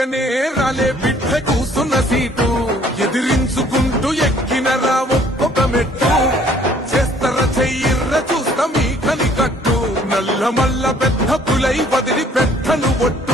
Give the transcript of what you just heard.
పక్కనే రాలే బిడ్డ కూసున్న సీటు ఎదిరించుకుంటూ ఎక్కినరా ఒక్కొక్క మెట్టు చేస్తర చెయ్యిర్ర చూస్తా మీ కనికట్టు నల్ల మల్ల పెద్ద పులై వదిలి పెట్టను ఒట్టు